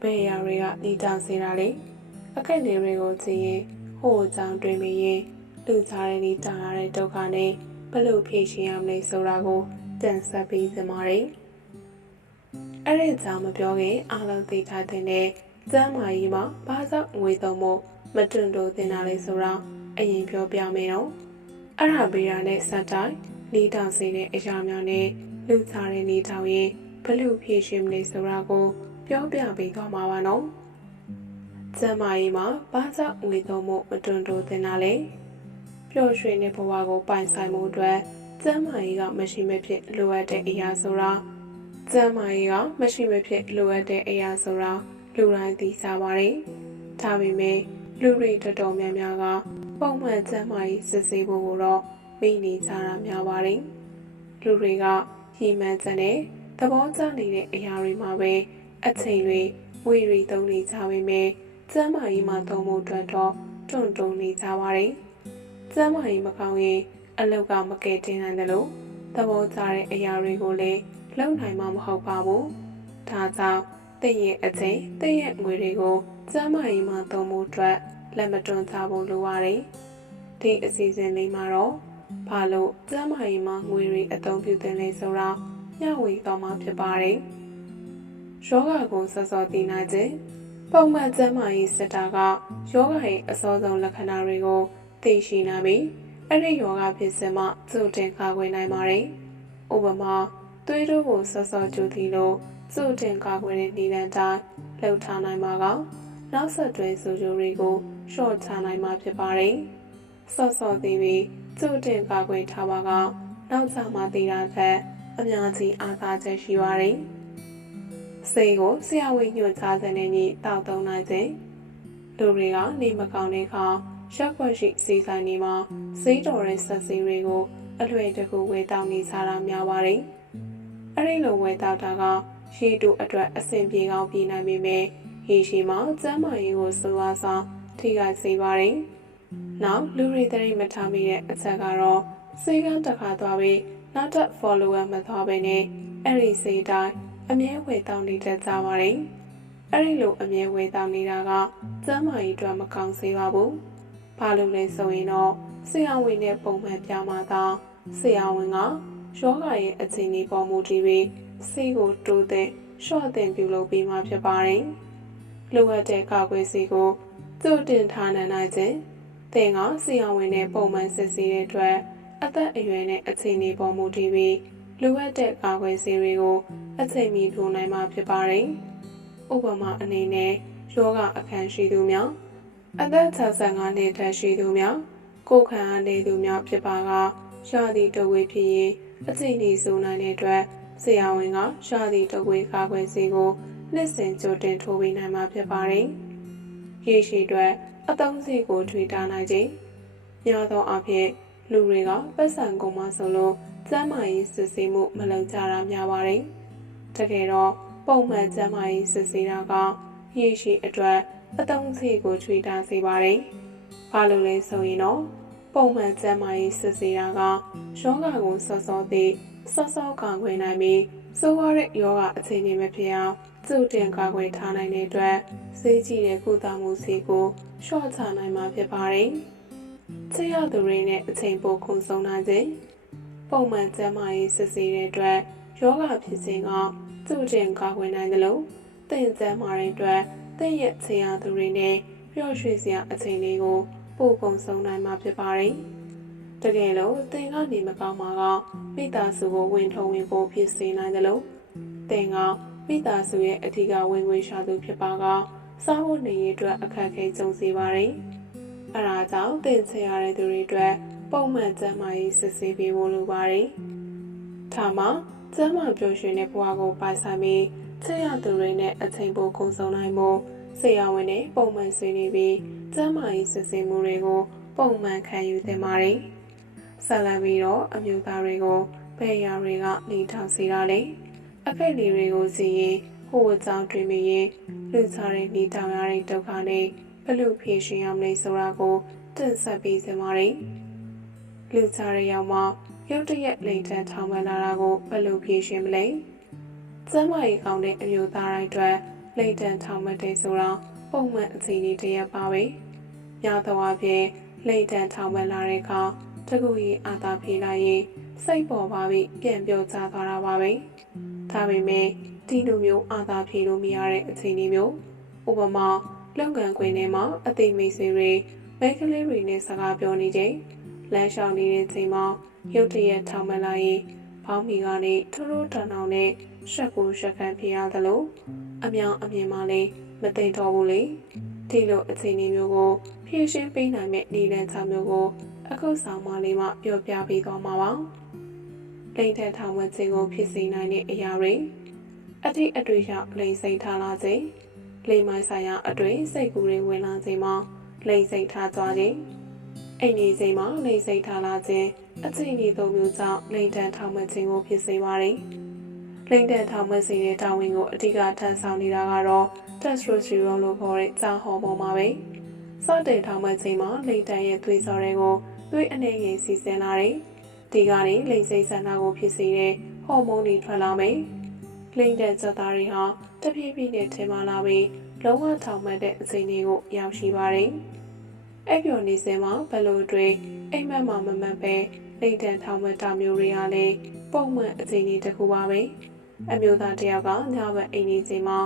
ဘယ်အရာတွေကနှီးတောင်စေတာလဲအခက်နေတွေကိုသိရင်ဟိုအကြောင်းတွေးမိရင်လူသားတွေနှီးတောင်ရတဲ့ဒုက္ခနဲ့ဘယ်လိုဖြေရှင်းရမလဲဆိုတာကိုတင်ဆက်ပေးစမှာတယ်အဲ့ဒီအကြောင်းမပြောခင်အားလုံးသိထားတဲ့ကျမ်းမာရေးမှာဘာသာငွေသုံးဖို့မတွန့်တိုးတင်တာလဲဆိုတော့အရင်ပြောပြမယ်နော်အဲ့ဒါဘေးရနဲ့စက်တိုင်းနှီးတောင်စေတဲ့အရာများနဲ့လူသားတွေနှီးတောင်ရင်ဘလို့ဖြည့်ရှင်မလဲဆိုတာကို ပြောပြပေးသွားမှာပါနော်။ကျမ်းမာရေးမှာဘာသာငွေသုံးမှုမတွန်တိုးတင်တာလေ။ပျော်ရွှင်တဲ့ဘဝကိုပိုင်ဆိုင်မှုအတွက်ကျမ်းမာရေးကမရှိမဖြစ်လိုအပ်တဲ့အရာဆိုတာကျမ်းမာရေးကမရှိမဖြစ်လိုအပ်တဲ့အရာဆိုတာလူတိုင်းသိစားပါတယ်။ဒါပေမဲ့လူတွေတော်တော်များများကပုံမှန်ကျမ်းမာရေးစစ်ဆေးဖို့ကိုတော့မိနေကြတာများပါတယ်။လူတွေကဟီမန်စံတဲ့သဘောကျနေတဲ့အရာတွေမှာပဲ အချိန်တွေဝေရီသုံးနေကြပေမဲ့ကျမ်းမာရေးမှာသုံးဖို့အတွက်တော့တွန့်တုံနေကြပါတယ်။ကျမ်းမာရေးမကောင်းရင်အလောက်ကမကယ်တင်နိုင်တယ်လို့သဘောကျတဲ့အရာတွေကိုလည်းလုံနိုင်မှာမဟုတ်ပါဘူး။ဒါကြောင့်တင့်ရဲ့အချိန်တင့်ရဲ့ငွေတွေကိုကျမ်းမာရေးမှာသုံးဖို့အတွက်လက်မတွန့်ကြဖို့လိုပါတယ်။ဒီအစီအစဉ်လေးမှာတော့ဘာလို့ကျမ်းမာရေးမှာငွေတွေအသုံးပြုသင့်လဲဆိုတော့မျှဝေသွားမှာဖြစ်ပါတယ်။ ယောဂကိုစောစောသိနာခြင်းပုံမှန်ကျန်းမာရေးစတာကယောဂရဲ့အစောဆုံးလက္ခဏာတွေကိုသိရှိနိုင်ပြီးအဲ့ဒီယောဂဖြစ်စမှသုတင်ကာကွယ်နိုင်ပါတယ်။ဥပမာသွေးတို့ကိုစောစောကြိုသီလို့သုတင်ကာကွယ်တဲ့နည်းလမ်းတိုင်းလှုပ်ထားနိုင်မှာကနောက်ဆက်တွဲဆိုကြတွေကိုရှော့ချနိုင်မှာဖြစ်ပါတယ်။စောစောသိပြီးသုတင်ကာကွယ်ထားပါကနောက်ကျမှသိတာတဲ့အများကြီးအားသာချက်ရှိပါတယ်။ စိတ်ကိုဆရာဝန်ညွှန်ကြားတဲ့နေ့ကြီးတောက်သုံးနိုင်ခြင်းလူတွေကနေမကောင်းတဲ့အခါရက်ွက်ရှိစီဆိုင်တွေမှာစိတ်တော်တဲ့ဆက်စီတွေကိုအလွယ်တကူဝေတောက်နေကြတာများပါတယ်။အဲဒီလိုဝေတောက်တာကရေတူအတွက်အဆင်ပြေကောင်းပြေးနိုင်ပေမဲ့ရေရှိမှာကျန်းမာရေးကိုစိုးအားဆောင်ထိခိုက်စေပါတယ်။နောက်လူတွေတရိမထားမိတဲ့အချက်ကတော့စေကန်းတစ်ခါသွားပြီးနောက်ထပ် follower မသွားဘဲနဲ့အဲ့ဒီစိတ်တိုင်း အမြဲဝေတောင်းနေတတ်ကြပါတယ်။အဲ့ဒီလိုအမြဲဝေတောင်းနေတာကကျမ်းမာရေးအတွက်မကောင်းစေပါဘူး။ဘာလို့လဲဆိုရင်တော့ဆရာဝန်နဲ့ပုံမှန်ပြမှာသာဆရာဝန်ကယောဂရဲ့အခြေအနေပေါ်မူတည်ပြီးစိတ်ကိုတိုးတဲ့ရှော့တင်ပြုလုပ်ပေးမှာဖြစ်ပါတယ်။လိုအပ်တဲ့ကာကွယ်ဆေးကိုသူ့တင်ထားနိုင်ခြင်းသင်ကဆရာဝန်နဲ့ပုံမှန်စစ်ဆေးတဲ့အတွက်အသက်အရွယ်နဲ့အခြေအနေပေါ်မူတည်ပြီး လိုအပ်တဲ့ကာကွယ်ဆေးတွေကိုအချိန်မီထိုးနိုင်မှာဖြစ်ပါတယ်။ဥပမာအနေနဲ့ယောဂအခန်းရှိသူများအသက်65နှစ်ထက်ရှိသူများကိုယ်ခံအားနေသူများဖြစ်ပါကရာသီတဝေဖြစ်ရင်အချိန်ကြီးစိုးနိုင်တဲ့အတွက်ဆရာဝန်ကရာသီတဝေကာကွယ်ဆေးကိုနှစ်စဉ်ကြိုတင်ထိုးပေးနိုင်မှာဖြစ်ပါတယ်။ရေရှည်အတွက်အသုံးဆေးကိုထွေတာနိုင်ခြင်းများသောအားဖြင့်လူတွေကပတ်စံကုန်မှဆိုလို့ ကျမ်းမာရေးစစ်ဆေးမှုမလုပ်ကြတာများပါတယ်။တကယ်တော့ပုံမှန်ကျမ်းမာရေးစစ်ဆေးတာကရည်ရှိအတွက်အသုံးစီကိုချွေတာစေပါတယ်။ဘာလို့လဲဆိုရင်တော့ပုံမှန်ကျမ်းမာရေးစစ်ဆေးတာကယောဂကိုစောစောသေးစောစောကာကွယ်နိုင်ပြီးစိုးရတဲ့ယောဂအခြေအနေမဖြစ်အောင်ကျုပ်တင်ကာကွယ်ထားနိုင်တဲ့အတွက်စေးကြည့်တဲ့ကုသမှုစီကိုရှော့ချနိုင်မှာဖြစ်ပါတယ်။ချစ်ရသူတွေနဲ့အချိန်ပိုခုန်ဆုံးနိုင်ခြင်း ပုံမှန်ကျန်းမာရေးစစ်ဆေးတဲ့အတွက်ယောဂဖြစ်ခြင်းကသူ့တင်ကာကွယ်နိုင်တယ်လို့သင်ကျန်းမာတဲ့အတွက်သင်ရဲ့ချစ်ရသူတွေနဲ့ပျော်ရွှင်စရာအချိန်လေးကိုပို့ကုန်ဆုံးနိုင်မှာဖြစ်ပါတယ်။တကယ်လို့သင်ကနေမကောင်းမှာကမိသားစုကိုဝင်ထုံဝင်ဖို့ဖြစ်စေနိုင်တယ်လို့သင်ကမိသားစုရဲ့အထူးဝင်ဝင်ရှာသူဖြစ်ပါကစားဖို့နေရအတွက်အခက်အခဲကြုံစေပါတယ်။အဲဒါကြောင့်သင်ချင်ရတဲ့သူတွေအတွက် ပုံမှန်ကျန်းမာရေးစစ်ဆေးပေးဖို့လိုပါတယ်။ဒါမှကျန်းမာပျော်ရွှင်တဲ့ဘဝကိုပိုင်ဆိုင်ပြီးချစ်ရသူတွေနဲ့အချိန်ပိုကုန်ဆုံးနိုင်မှုဆရာဝန်နဲ့ပုံမှန်ဆွေးနွေးပြီးကျန်းမာရေးစစ်ဆေးမှုတွေကို ပုံမှန်ခံယူသင့်ပါတယ်။ဆက်လက်ပြီးတော့အမျိုးသားတွေကိုဘယ်ရာတွေကနေထောင်စေတာလဲ။အခိုက်အတွေကိုစီရင်ဟိုဝကြောင်တွင်မရင်လူစားတဲ့နေတောင်ရတဲ့ဒုက္ခနဲ့ဘလို့ဖြေရှင်းရမလဲဆိုတာကိုတင်ဆက်ပေးစင်ပါတယ်။ လူစားတဲ့ရောက်မှရုတ်တရက်လိန်တန်းထောင်မလာတာကိုဘလို့ဖြေရှင်းမလဲ။ကျမ်းမာရေးကောင်းတဲ့အမျိုးသားတိုင်းအတွက်လိန်တန်းထောင်မတဲ့ဆိုတော့ပုံမှန်အခြေအနေတရက်ပါပဲ။ညသောအဖြစ်လိန်တန်းထောင်မလာတဲ့အခါတကူကြီးအာသာပြေးလိုက်ရင်စိတ်ပေါ်ပါပြီးပြန်ပြောကြသွားတာပါပဲ။ဒါပေမဲ့ဒီလိုမျိုးအာသာပြေလို့မရတဲ့အခြေအနေမျိုးဥပမာလုပ်ငန်းခွင်ထဲမှာအသိမိတ်ဆွေတွေမိန်းကလေးတွေနဲ့စကားပြောနေချိန် လမ်းလျှောက်နေတဲ့ချိန်မှာရုတ်တရက်ထောင်မလာရင်ဘောင်းမီကနေထိုးထိုးတန်တောင်နဲ့ရှက်ကိုရှက်ခံပြရသလိုအမြောင်အမြင်မှလည်းမသိတော့ဘူးလေဒီလိုအခြေအနေမျိုးကိုဖြည့်ရှင်းပေးနိုင်မဲ့နေလန်းချမျိုးကို အခုဆောင်မလေးမှပြောပြပေးသွားမှာပါလိမ့်ထထောင်ဝခြင်းကိုဖြစ်စေနိုင်တဲ့အရာတွေအထိအတွေ့ရောက်လိမ့်စိတ်ထားလာခြင်းလိမ့်မိုင်းဆိုင်ရာအတွေ့စိတ်ကူးတွေဝင်လာခြင်းမှာလိမ့်စိတ်ထားသွားခြင်း အိမ်နေချိန်မှာလိမ့်စိတ်ထားလာခြင်းအချိန်ကြီးသုံးမျိုးကြောင့်လိမ့်တန်ထောင်ဝခြင်းကိုဖြစ်စေပါတယ်လိမ့်တန်ထောင်ဝစေတဲ့တာဝန်ကိုအဓိကထမ်းဆောင်နေတာကတော့ testosterone လို့ခေါ်တဲ့ကြာဟော်ပေါ်မှာပဲစတင်ထောင်ဝခြင်းမှာလိမ့်တန်ရဲ့သွေးစော်တွေကိုသွေးအနေငယ်စီစဉ်လာတယ်ဒီကနေလိမ့်စိတ်ဆန္ဒကိုဖြစ်စေတဲ့ဟော်မုန်းတွေထွက်လာမယ်လိမ့်တဲ့စက်သားတွေဟာတဖြည်းဖြည်းနဲ့ထင်မာလာပြီးလုံးဝထောင်မှတ်တဲ့အချိန်တွေကိုရောက်ရှိပါတယ်။ အဲ့ပြောနေစမှာဘလို့တွေအိမ်မက်မှမမှန်ပဲလိမ့်တန်ထောင်မှတ်တာမျိုးတွေကလည်းပုံမှန်အချိန်တွေတခုပါပဲ။အမျိုးသားတယောက်ကညဘက်အိမ်နေချိန်မှာ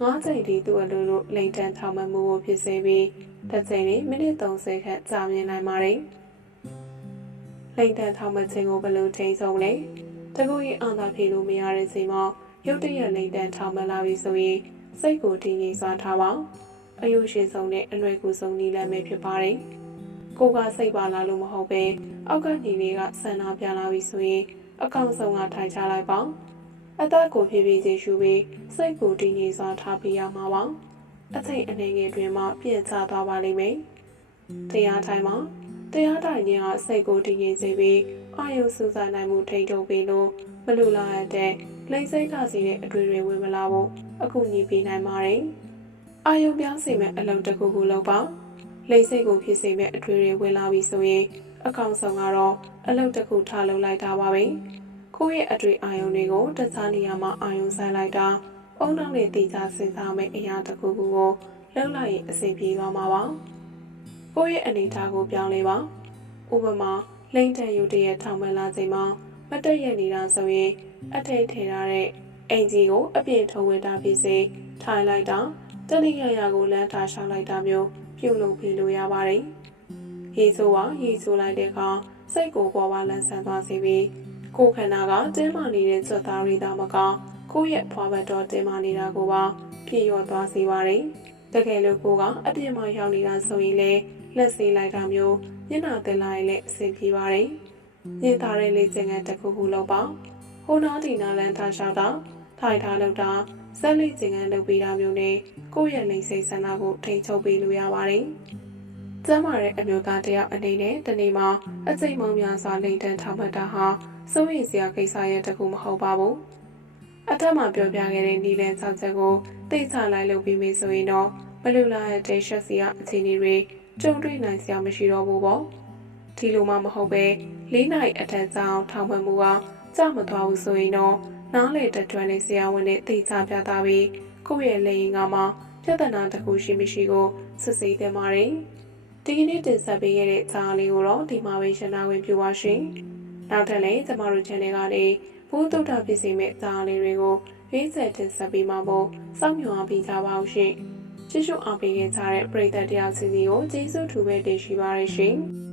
ငါးချိန်ဒီသူ့အလိုလိုလိမ့်တန်ထောင်မှတ်မှုကိုဖြစ်စေပြီးတစ်ချိန်နဲ့မိနစ်30ခန့်ကြာမြင့်နိုင်ပါတယ်။လိမ့်တန်ထောင်မှတ်ခြင်းကိုဘလို့ထိန်းဆုံးလဲ။တကူကြီးအာသာဖြေလို့မရတဲ့ချိန်မှာရုတ်တရက်လိမ့်တန်ထောင်မှတ်လာပြီဆိုရင်စိတ်ကိုတည်ငြိမ်စွာထားပါ အယုရှင်ဆုံးတဲ့အလွယ်ကူဆုံးနည်းလမ်းပဲဖြစ်ပါတယ်ကိုကစိတ်ပါလာလို့မဟုတ်ပဲအောက်ကညီလေးကဆန္ဒပြလာပြီဆိုရင်အကောင်ဆုံးကထိုင်ချလိုက်ပါအသက်ကိုဖြည်းဖြည်းချင်းရှူပြီးစိတ်ကိုတည်ငြိမ်စွာထားပြရမှာပါအချိန်အနေငယ်တွင်မှပြည့်ချသွားပါလိမ့်မယ်တရားထိုင်မှာတရားထိုင်ခြင်းကစိတ်ကိုတည်ငြိမ်စေပြီးအာယုစူးစမ်းနိုင်မှုထိန်းချုပ်ပေးလို့မလူလာတဲ့လိမ့်စိတ်ခစီတဲ့အတွေ့တွေဝင်မလာဖို့အခုညီပေးနိုင်ပါတယ်။ အာယုံပြောင်းစေမဲ့အလုပ်တစ်ခုခုလုပ်ပါ။လိမ့်စိတ်ကိုဖြစ်စေမဲ့အတွေ့တွေဝင်လာပြီဆိုရင်အကောင်ဆုံးကတော့အလုပ်တစ်ခုထားလုပ်လိုက်တာပါပဲ။ကိုယ့်ရဲ့အတွေ့အာယုံတွေကိုတခြားနေရာမှာအာယုံဆိုင်လိုက်တာအုံနောက်နဲ့တည်ကြစဉ်းစားမဲ့အရာတစ်ခုခုကိုလုပ်လိုက်ရင်အဆင်ပြေသွားမှာပါ။ကိုယ့်ရဲ့အနေအထားကိုပြောင်းလဲပါ။ဥပမာလိမ့်တန်ယူတရဲ့ထောင်မလာချိန်မှာမတက်ရနေတာဆိုရင်အထိတ်ထည်ထားတဲ့အင်ဂျီကိုအပြင်ထုံဝင်တာဖြစ်စေထိုင်လိုက်တာ တလိရရကိုလမ်းထားရှောက်လိုက်တာမျိုးပြုလုပ်ပြလို့ရပါတယ်။ရေဆိုးကရေဆိုးလိုက်တဲ့အခါစိတ်ကိုပေါ်ပါလန်းဆန်းသွားစေပြီးကိုယ်ခန္ဓာကတင်းမာနေတဲ့စက်သားတွေသာမကကိုယ့်ရဲ့ဖွာဘတ်တော်တင်းမာနေတာကိုပါပြည့်ရောသွားစေပါတယ်။တကယ်လို့ကိုကအပြင်မှာရောက်နေတာဆိုရင်လည်းလက်စေးလိုက်တာမျိုးညနာတင်လိုက်လည်းအဆင်ပြေပါတယ်။ညင်သားတဲ့လေ့ကျင့်ခန်းတစ်ခုခုလုပ်ပါ။ဟိုနာဒီနာလန်ထားလျှောက်တာထိုင်ထားလောက်တာ ဇက်လိကျင်ကန်လုပ်ပေးတာမျိုးနဲ့ကိုယ့်ရဲ့လိမ့်စိတ်ဆန္ဒကိုထိန်းချုပ်ပေးလို့ရပါတယ်။ကျမ်းမာတဲ့အမျိုးသားတယောက်အနေနဲ့တနေ့မှာအချိန်မောင်းများစွာလိမ့်တန်းထောက်မှတ်တာဟာစိုးရိမ်စရာကိစ္စရဲ့တကူမဟုတ်ပါဘူး။အထက်မှာပြောပြခဲ့တဲ့နီလန်၆ချက်ကိုသိချလိုက်လုပ်ပြီးပြီဆိုရင်တော့ဘလူလာရဲ့တေရှက်စီကအခြေအနေတွေကြုံတွေ့နိုင်စရာမရှိတော့ဘူးပေါ့။ဒီလိုမှမဟုတ်ပဲ၄နိုင်အထက်ကြောင်ထောင်မှတ်မှုကကြမသွားဘူးဆိုရင်တော့ နားလေတတွန်းလေးဆရာဝန်နဲ့သိချပြသပြီးကိုယ့်ရဲ့လက်ရင်ကမှပြဿနာတစ်ခုရှိမရှိကိုစစ်ဆေးသင့်ပါတယ်။ဒီကနေ့တင်ဆက်ပေးခဲ့တဲ့ဂျာလေးကိုတော့ဒီမှာပဲရှင်းနာဝင်ပြပါရှင်။နောက်ထပ်လည်းကျမတို့ channel ကနေဘုသုတ္တဖြစ်စီမဲ့ဂျာလေးတွေကိုရေးဆက်တင်ဆက်ပေးမှာမို့စောင့်မျှော်အားပေးကြပါအောင်ရှင်။ကျေးဇူးအားပေးခဲ့ကြတဲ့ပရိသတ်တယောက်စီစီကိုကျေးဇူးထူပဲတင်ရှိပါရရှင်။